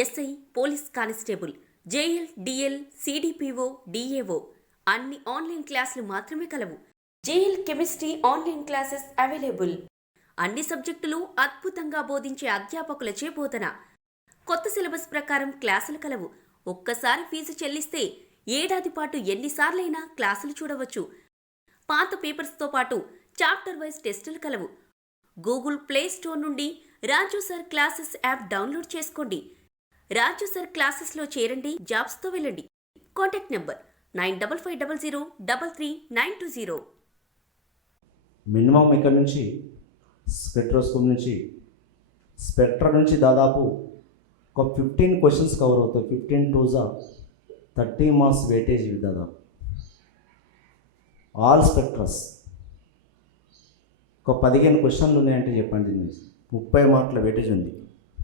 SI, police constable, JL, DL, CDPO, DAO అన్ని ఆన్లైన్ క్లాసులు మాత్రమే కలవు. JL chemistry online classes available. అన్ని సబ్జెక్టులు అద్భుతంగా బోధించే అధ్యాపకులచే బోధన. కొత్త సిలబస్ ప్రకారం క్లాసులు కలవు. ఒక్కసారి ఫీజు చెల్లిస్తే ఏడాది పాటు ఎన్నిసార్లైనా క్లాసులు చూడవచ్చు. పాత పేపర్స్తో పాటు చాప్టర్ వైజ్ టెస్టులు కలవు. గూగుల్ ప్లే స్టోర్ నుండి రాజు సార్ క్లాసెస్ యాప్ డౌన్లోడ్ చేసుకోండి. రాజు సార్ క్లాసెస్లో చేరండి, జాబ్స్తో వెళ్ళండి. Contact number 9550333920. మినిమం ఇక్కడ నుంచి స్పెక్ట్రోస్కోప్ నుంచి స్పెక్ట్రా నుంచి దాదాపు ఒక 15 క్వశ్చన్స్ కవర్ అవుతాయి. 15 to 30 మార్క్స్ వెయిటేజ్ దాదాపు ఆల్ స్పెక్ట్రస్. ఒక 15 క్వశ్చన్లు ఉన్నాయంటే చెప్పండి, 30 మార్కుల వెయిటేజ్ ఉంది.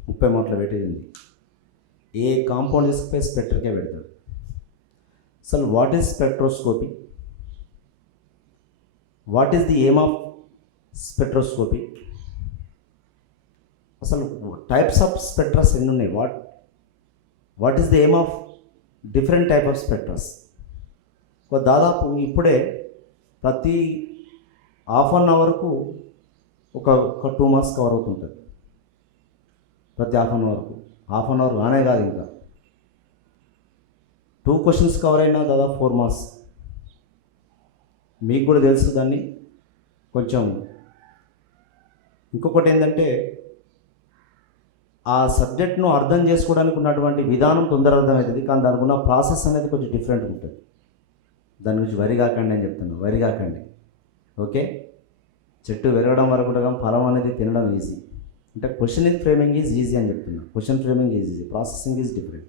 30 మార్కుల వెయిటేజ్ ఉంది. ఏ కాంపౌండ్ తీసుకుపోయి స్పెక్ట్రకే పెడతాడు. అసలు what is spectroscopy? What is the aim of spectroscopy? అసలు టైప్స్ ఆఫ్ స్పెక్ట్రస్ ఎన్ని ఉన్నాయి? What is the aim of different type of spectra? దాదాపు ఇప్పుడే ప్రతి హాఫ్ అన్ అవర్కు ఒక 2 మార్క్స్ కవర్ అవుతుంటుంది. ప్రతి హాఫ్ అన్ అవర్ రానే కాదు, ఇంకా 2 క్వశ్చన్స్ కవర్ అయినా దాదాపు 4 మార్క్స్. మీకు కూడా తెలుసు దాన్ని కొంచెం. ఇంకొకటి ఏంటంటే ఆ సబ్జెక్ట్ను అర్థం చేసుకోవడానికి ఉన్నటువంటి విధానం తొందరగా అర్థమవుతుంది, కానీ దానికి ఉన్న ప్రాసెస్ అనేది కొంచెం డిఫరెంట్ ఉంటుంది. దాని గురించి వరి కాకండి అని చెప్తున్నాను, వరి కాకండి. ఓకే, చెట్టు పెరగడం వరకు కూడా ఫలం అనేది తినడం ఈజీ. అంటే క్వశ్చన్ ఫ్రేమింగ్ ఈజ్ ఈజీ అని చెప్తున్నా. Question framing is easy, processing is different.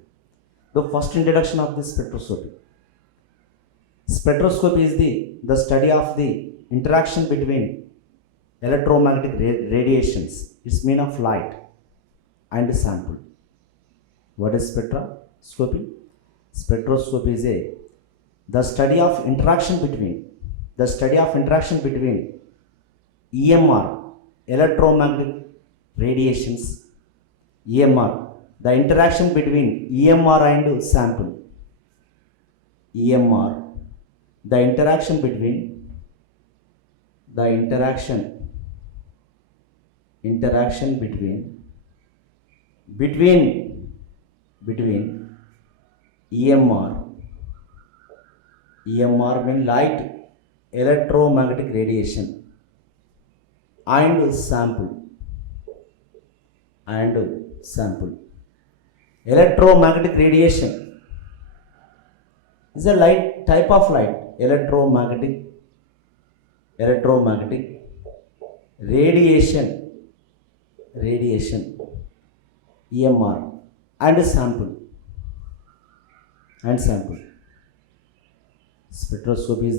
The first introduction of the spectroscopy. Spectroscopy is the study of the interaction between electromagnetic radiations, its mean of light, and sample. What is spectroscopy? Spectroscopy is the study of interaction between EMR, electromagnetic radiations, EMR, the interaction between EMR and sample. EMR, the interaction between EMR mean light electromagnetic radiation, and sample. Electromagnetic radiation is a light type of light. Electromagnetic radiation, EMR, and sample. Spectroscopy is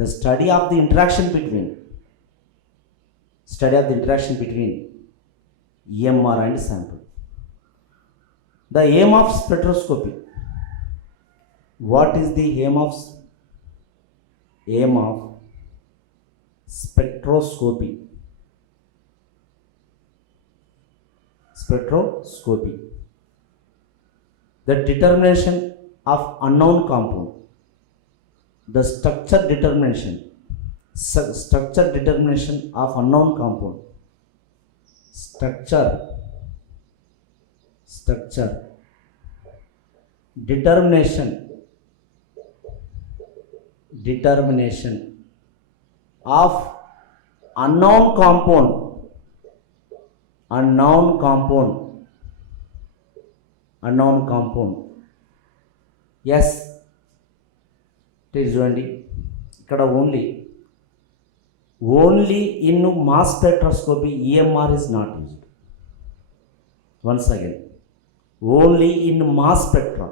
the study of the interaction between EMR and sample. The aim of spectroscopy. What is the aim of spectroscopy? The determination of unknown compound. The structure determination of unknown compound. Structure determination of unknown compound. Yes, చూడండి ఇక్కడ only in mass spectroscopy EMR is not used. Once again, only in mass spectra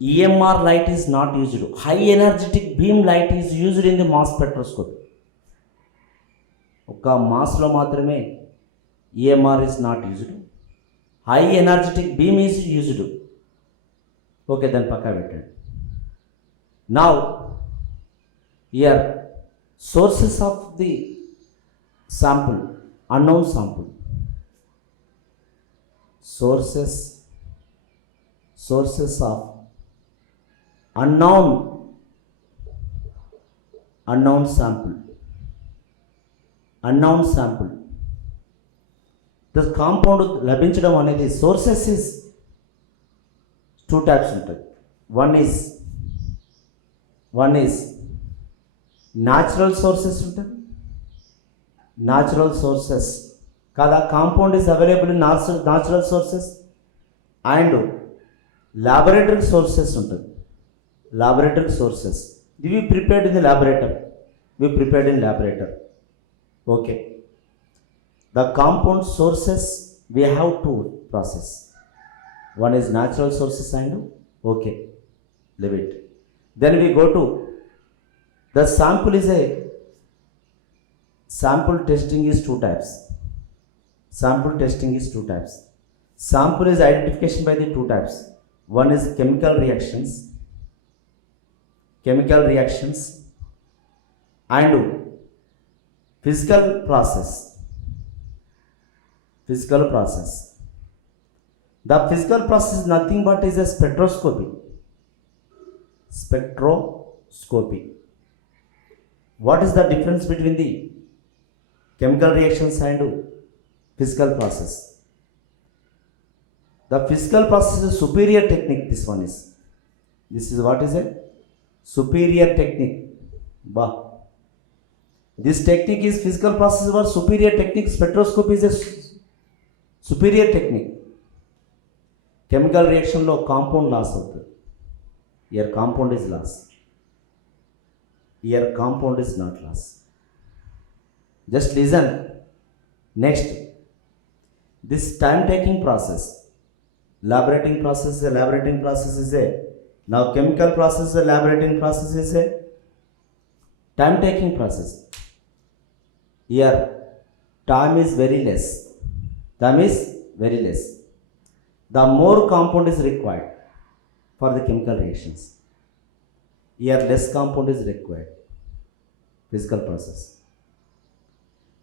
EMR light is not used. High energetic beam light is used in the mass spectroscopy. ఒక మాస్లో మాత్రమే EMR is not used. High energetic beam is used. Okay, దాన్ని పక్కా పెట్టండి. Now here sources of the sample, unknown sample. sources of unknown sample. The compound లభించడం అనేది sources is two types ఉంటాయి. one is natural sources ఉంటుంది. natural sources kada compound is available in natural sources and laboratory sources ఉంటుంది. laboratory sources we prepared in the laboratory. Okay, the compound sources we have two process. One is natural sources and okay, leave it. Then we go to the sample testing is two types. Sample is identification by the two types. One is chemical reactions and physical process. The physical process is nothing but is a spectroscopy. What is the difference between the chemical reactions and physical process? The physical process is a superior technique. This is what is a superior technique. This technique is physical process or superior technique. Spectroscopy is a superior technique. Chemical reaction lo compound loss అవుతుంది. Here compound is loss. Here compound is not loss. Just listen. Next, this time taking process. Laborating process is a now chemical process, the laborating process is a time taking process. Here time is very less. The more compound is required for the chemical reactions. Here less compound is required. Physical process.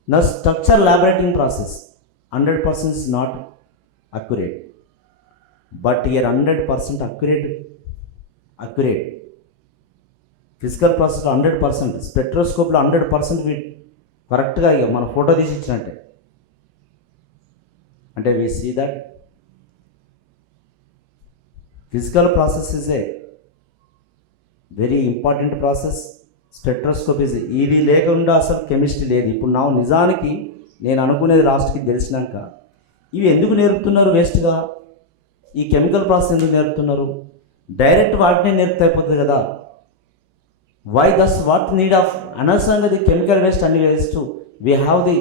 Now structure laborating process 100% is not accurate, but here 100% accurate. Physical process 100%, spectroscope 100% కరెక్ట్గా ఇక మన ఫోటో తీసి ఇచ్చినట్టే. అంటే we see that physical process is a very important process. Spectroscopy ఇది లేకుండా అసలు కెమిస్ట్రీ లేదు. ఇప్పుడు నా నిజానికి నేను అనుకునేది లాస్ట్కి తెలిసినాక ఇవి ఎందుకు నేర్పుతున్నారు వేస్ట్గా? ఈ కెమికల్ ప్రాసెస్ ఎందుకు నేర్పుతున్నారు? డైరెక్ట్ వాటినే నేర్పుతా అయిపోతుంది కదా. Why thus what need of అనవసరంగా ది కెమికల్ వేస్ట్ అన్ని వేస్ట్ వీ హ్యావ్ ది.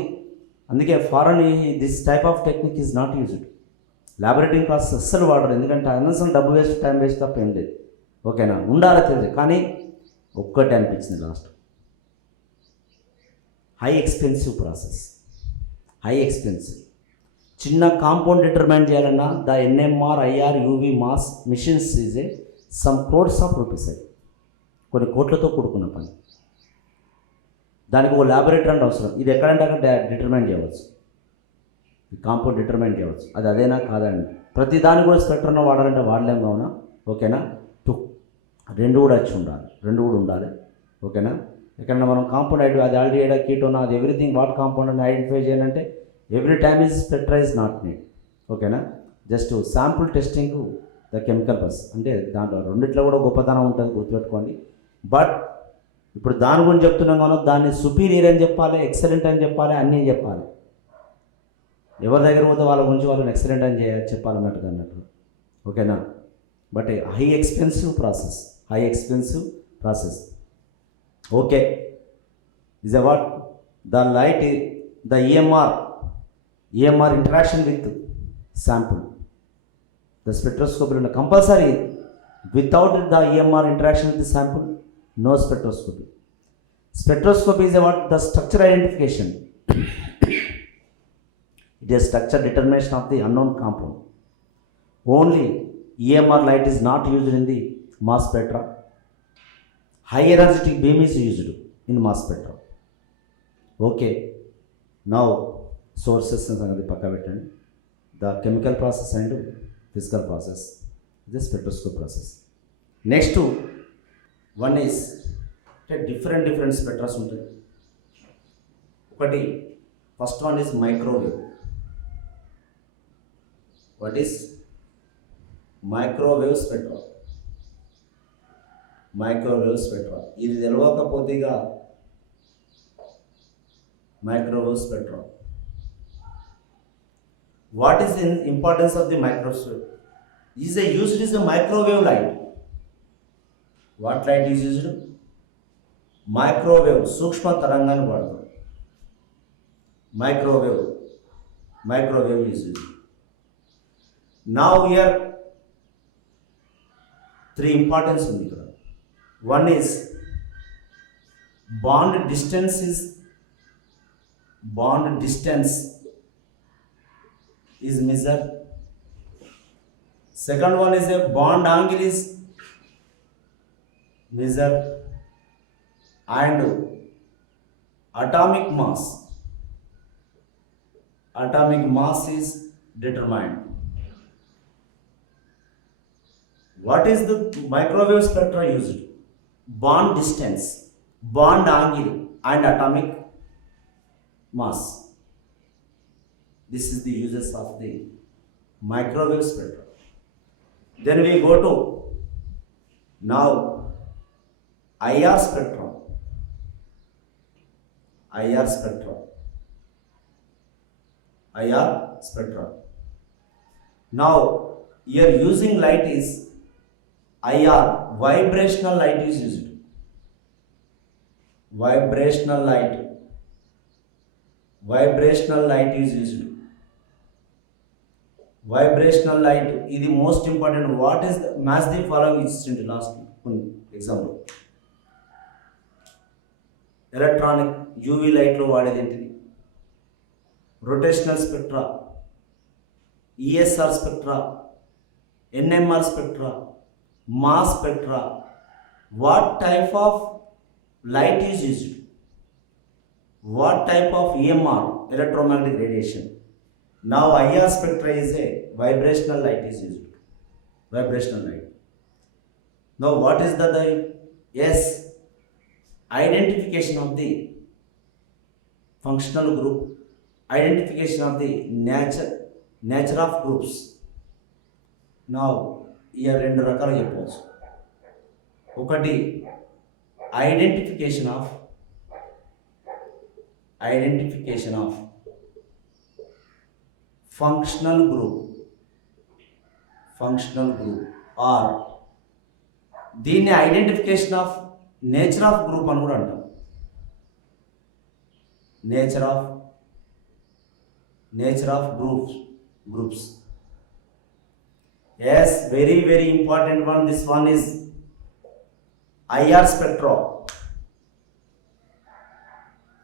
అందుకే foreign this type of technique is not used. Laboratory process అస్సలు వాడరు, ఎందుకంటే అనవసరం డబ్బు వేస్ట్ టైం వేస్ట్ తప్ప ఏం లేదు. ఓకేనా, ఉండాలి తెలియదు. కానీ ఒక్కటే అనిపించింది లాస్ట్, హై ఎక్స్పెన్సివ్ ప్రాసెస్. చిన్న కాంపౌండ్ డిటర్మైన్ చేయాలన్నా the NMR, IR, UV mass machines is a some crores of rupees. అది కొన్ని కోట్లతో కూడుకున్న పని. దానికి ఒక ల్యాబొరేటరీ అంటే అవసరం. ఇది ఎక్కడంటే అక్కడ డిటర్మైన్ చేయవచ్చు, కాంపౌండ్ డిటర్మైన్ చేయవచ్చు. అది అదేనా కాదండి? ప్రతి దాన్ని కూడా స్పెక్ట్రమ్ వాడాలంటే వాడలేం కావున. ఓకేనా, రెండు కూడా ఉండాలి. ఓకేనా, ఎక్కడన్నా మనం కాంపౌండ్ అది ఆల్డిహైడ్, కీటోనా, అది ఎవ్రీథింగ్ వాట్ కాంపౌండ్ అని ఐడెంటిఫై చేయాలంటే every time is spectra is not need. ఓకేనా, just sample testing the chemical process అంటే దాంట్లో రెండిట్లో కూడా గొప్పతనం ఉంటుంది, గుర్తుపెట్టుకోండి. బట్ ఇప్పుడు దాని గురించి చెప్తున్నాం మనం, దాన్ని సుపీరియర్ అని చెప్పాలి, ఎక్సలెంట్ అని చెప్పాలి, అన్నీ చెప్పాలి. ఎవరి దగ్గర పోతే వాళ్ళ గురించి వాళ్ళని ఎక్సలెంట్ అని చెప్పాలన్నట్టుగా అన్నట్టు. ఓకేనా, but high expensive process. Okay, is a what? The light, the EMR interaction with sample. The spectroscopy is compulsory. Without the EMR interaction with the sample, no spectroscopy. Spectroscopy is a what? The structure identification. It is structure determination of the unknown compound. Only EMR light is not used in the mass spectra. High energetic beam is used in mass spectra. Okay, now sources సంగతి పక్క పెట్టండి. the chemical process and physical process, the spectroscope process. Next one is different spectra ఉంటాయి. ఒకటి first one is microwave. What is microwave spectra? Microwave spectra ఇది తెలియకపోతే ఇక microwave spectra. What is the importance of the microscope? Used is a microwave light. What light is used? Microwave, సూక్ష్మ తరంగాన్ని వాడతాం. Microwave is used. Now here three importance ఉంది ఇక్కడ. One is bond distance is measured. Second one is a bond angle is measured, and atomic mass is determined. What is the microwave spectra used? Bond distance, bond angle, and atomic mass. This is the uses of the microwave spectrum. Then we go to now IR spectrum. Now here using light is IR, vibrational light is used. Vibrational light is used. Vibrational light is the most important. What is the match the following is in the last example. Electronic UV light lo vaadedi entidi rotational spectra, ESR spectra, NMR spectra, mass spectra. What type of light is used? What type of EMR, electromagnetic radiation? Now IR spectra is a vibrational light is used. Vibrational light. Now what is the yes, identification of the functional group, identification of the nature of groups. Now here రెండు రకాలు చెప్పవచ్చు. ఒకటి identification of functional group or దీన్ని identification of nature of group అని కూడా అంటాం. Nature of groups. Yes, very important one. This one is IR spectra.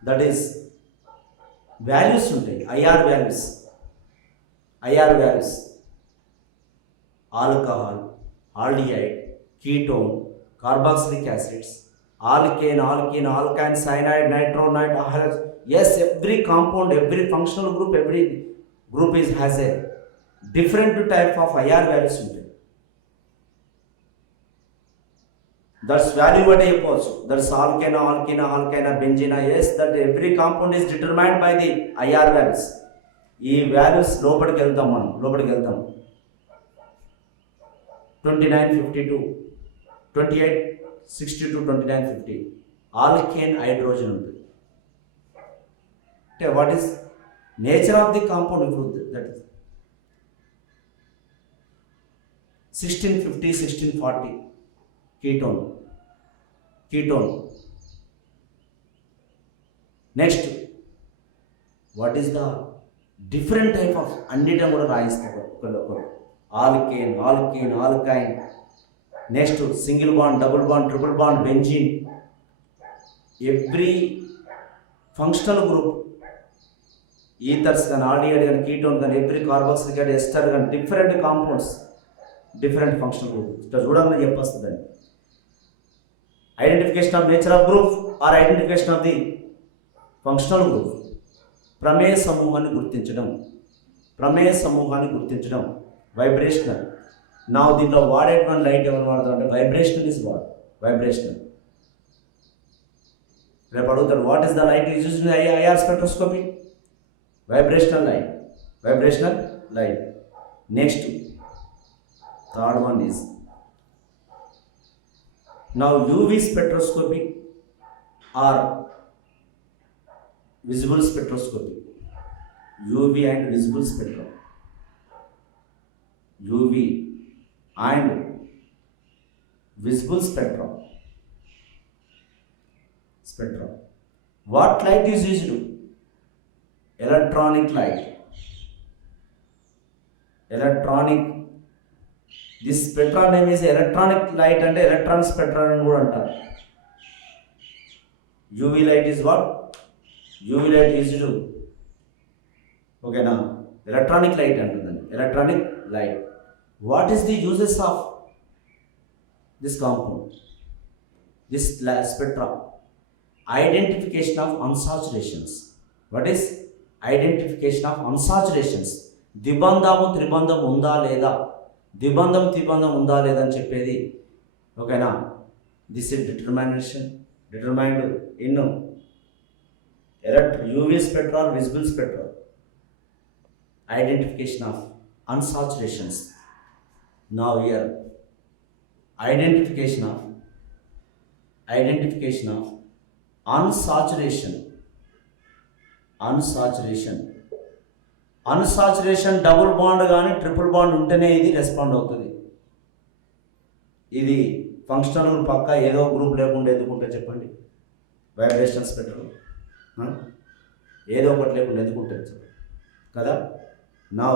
That is values ఉంటాయి. IR values. Alcohol, aldehyde, ketone, carboxylic acids, alkane, alkyne, cyanide, nitronide, halide. Yes, every compound, every functional group, every group has a different type of IR values ఉంటాయి. That's value what I suppose. That's alkane, benzene. Yes, that every compound is determined by the IR values. ఈ values లోపలికి వెళ్తాం. 2952, 2862, 2950 alkane hydrogen ఉంటుంది. అంటే what is nature of the compound ఇప్పుడు that is 1650, 1640 ketone. Next what is the different type of అన్నిటిని కూడా రాయిస్తారు ఒకరు. Alkyne. Next single bond, double bond, triple bond, benzene. Every functional group ethers కానీ, aldehyde కానీ, ketone కానీ, every carboxylic acid, ester కానీ, different compounds, different functional group. ఇట్లా చూడాలని చెప్పొస్తుందండి. Identification of nature of group or identification of the functional group. ప్రమేయ సమూహాన్ని గుర్తించడం. ప్రమేయ సమూహాన్ని గుర్తించడం. వైబ్రేషనల్. నా దీంట్లో వాడేటువంటి లైట్ ఎవరు వాడతారు అంటే వైబ్రేషనల్ ఇస్ వాట్ వైబ్రేషనల్. రేపు అడుగుతాడు what is the light is used in IR spectroscopy. Vibrational light. Vibrational light. Next third one is now UV spectroscopy or visible spectroscopy. UV and visible spectrum. UV and visible spectrum. What light is used? Electronic light. Electronic. This spectrum name is electronic light and electron spectrum అని కూడా అంటారు. UV light is what? UV light is to ఓకేనా electronic light అంటుందండి. Electronic light. What is the uses of this compound, this spectrum? Identification of unsaturations. What is identification of unsaturations? ద్విబంధము త్రిబంధం ఉందా లేదా, ద్విబంధం త్రిబంధం ఉందా లేదా అని చెప్పేది. ఓకేనా this is determined in UV spectra, visible spectra. Identification of unsaturations. Now here identification of unsaturation. Unsaturation double bond కానీ ట్రిపుల్ బాండ్ ఉంటేనే ఇది రెస్పాండ్ అవుతుంది. ఇది ఫంక్షనల్ గ్రూప్ పక్క ఏదో గ్రూప్ లేకుండా ఎందుకుంటే చెప్పండి. వైబ్రేషన్ స్పెక్ట్రమ్ ఏదో ఒకటి లేకుండా ఎందుకుంటుంది కదా. Now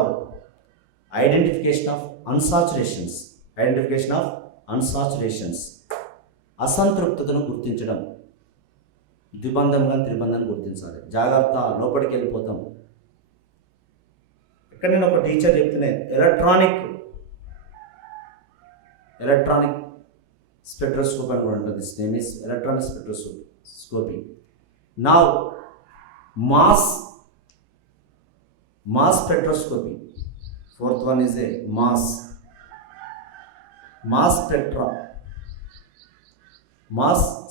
identification of unsaturations. అసంతృప్తతను గుర్తించడం. ద్విబంధంగా త్రిబంధం గుర్తించాలి. జాగ్రత్త, లోపలికి వెళ్ళిపోతాం. ఇక్కడ నేను ఒక టీచర్ చెప్తూనే ఎలక్ట్రానిక్ స్పెక్ట్రోస్కోప్ అని కూడా ఉంటుంది. This name is electronic spectroscopy. Now mass spectroscopy. Fourth one is a mass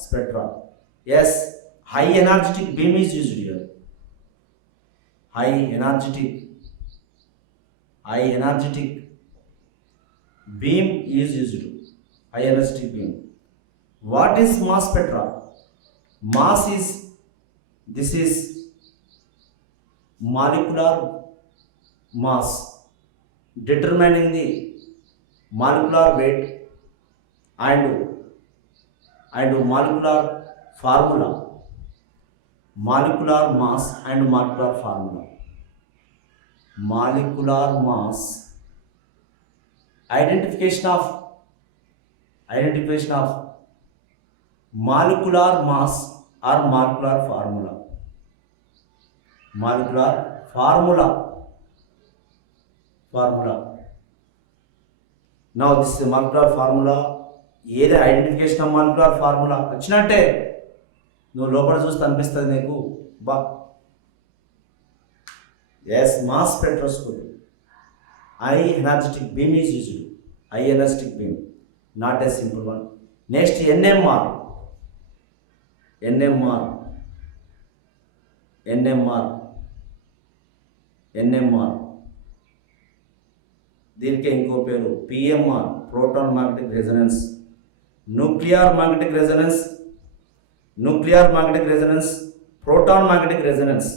spectra. Yes, high energetic beam is used here. High energetic beam is used. High energetic beam. What is mass spectra? Mass is, this is molecular mass, determining the molecular weight and molecular formula. Molecular mass and molecular formula. Molecular mass. Identification of molecular mass or molecular formula. Molecular formula. Now this is molecular formula. ఏది identification of molecular formula వచ్చినట్టే నువ్వు లోపల చూస్తే అనిపిస్తుంది నీకు బా. Yes, mass spectroscopy. High energetic beam is used. High energetic beam, not a simple one. Next NMR. దీనికి ఇంకో పేరు PMR, proton magnetic resonance. Nuclear magnetic resonance, proton magnetic resonance,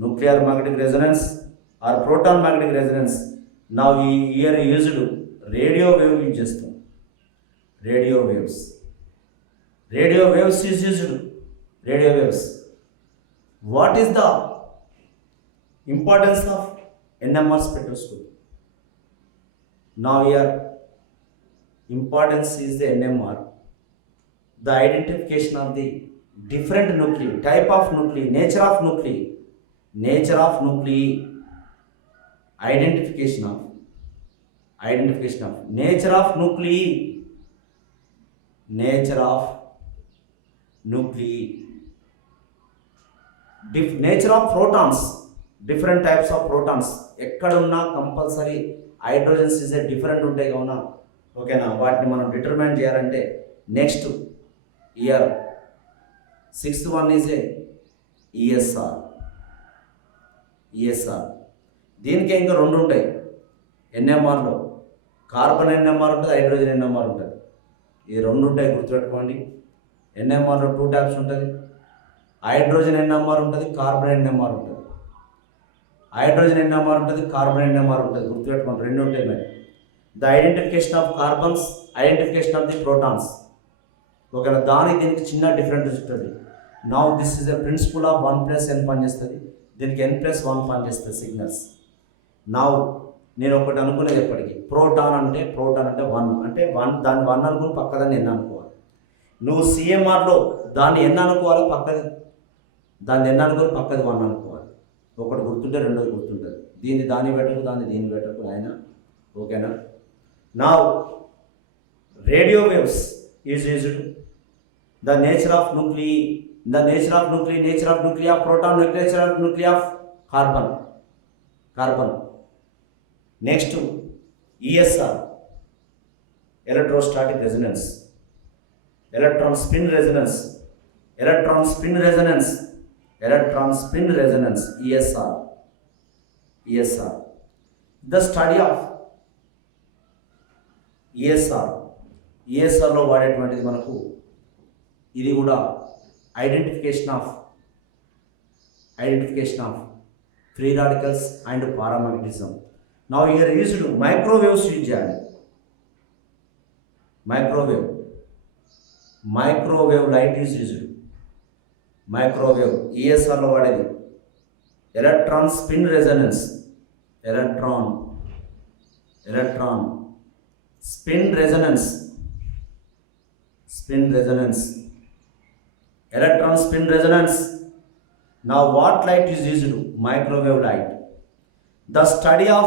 nuclear magnetic resonance or proton magnetic resonance. నా ఈ year used radio wave use చేస్తాం. Radio waves is used. Radio waves. What is the importance of NMR spectroscopy? Now here importance is the NMR, the identification of the different nuclei, type of nuclei, nature of nuclei, identification of nature of nuclei. Nature of protons, different types of protons ఎక్కడున్నా compulsory hydrogens is a different ఉంటాయి కావున ఓకేనా, వాటిని మనం determine చేయాలంటే next year 6th one is a ESR. దీనికి ఇంకా రెండు ఉంటాయి ఎన్ఎంఆర్లో, కార్బన్ ఎన్ఎంఆర్ ఉంటుంది, హైడ్రోజన్ ఎన్ఎంఆర్ ఉంటుంది. ఈ రెండు ఉంటాయి గుర్తుపెట్టుకోండి. ఎన్ఎంఆర్లో 2 టైప్స్ ఉంటుంది, హైడ్రోజన్ ఎన్ఎంఆర్ ఉంటుంది, కార్బన్ ఎన్ఎంఆర్ ఉంటుంది. హైడ్రోజన్ ఎన్ఎంఆర్ ఉంటుంది, కార్బన్ ఎన్ఎంఆర్ ఉంటుంది, గుర్తుపెట్టుకోండి, రెండు ఉంటాయి. మరి the identification of carbons, identification of the protons. ఓకేనా, దానికి దీనికి చిన్న డిఫరెన్స్ ఉంటుంది. Now this is the principle of 1+n పనిచేస్తుంది, దీనికి n+1 పనిచేస్తుంది సిగ్నల్స్. నౌ నేను ఒకటి అనుకునేది ఎప్పటికీ, ప్రోటాన్ అంటే 1 అంటే 1, దాన్ని 1 అనుకుని పక్కదాన్ని n అనుకోవాలి. నువ్వు సిఎంఆర్లో దాన్ని n అనుకోవాలి, దాన్ని n అనుకుని పక్కది 1 అనుకోవాలి. ఒకటి గుర్తుంటే రెండోది గుర్తుంటుంది. దాన్ని పెట్టకు, దీన్ని పెట్టకు ఆయన. ఓకేనా. Now radio waves is used. The nature of nuclei, nature of nuclei of proton, nature of nuclei of carbon. Next ESR, electrostatic resonance, electron spin resonance, ESR. The study of ESRలో వాడేటువంటిది మనకు ఇది కూడా identification of free radicals and paramagnetism. Now here used microwaves use చేయాలి. Microwave light is used. ఈఎస్ఆర్లో వాడేది electron spin resonance, electron spin resonance, Now what light is used? Microwave light. The study of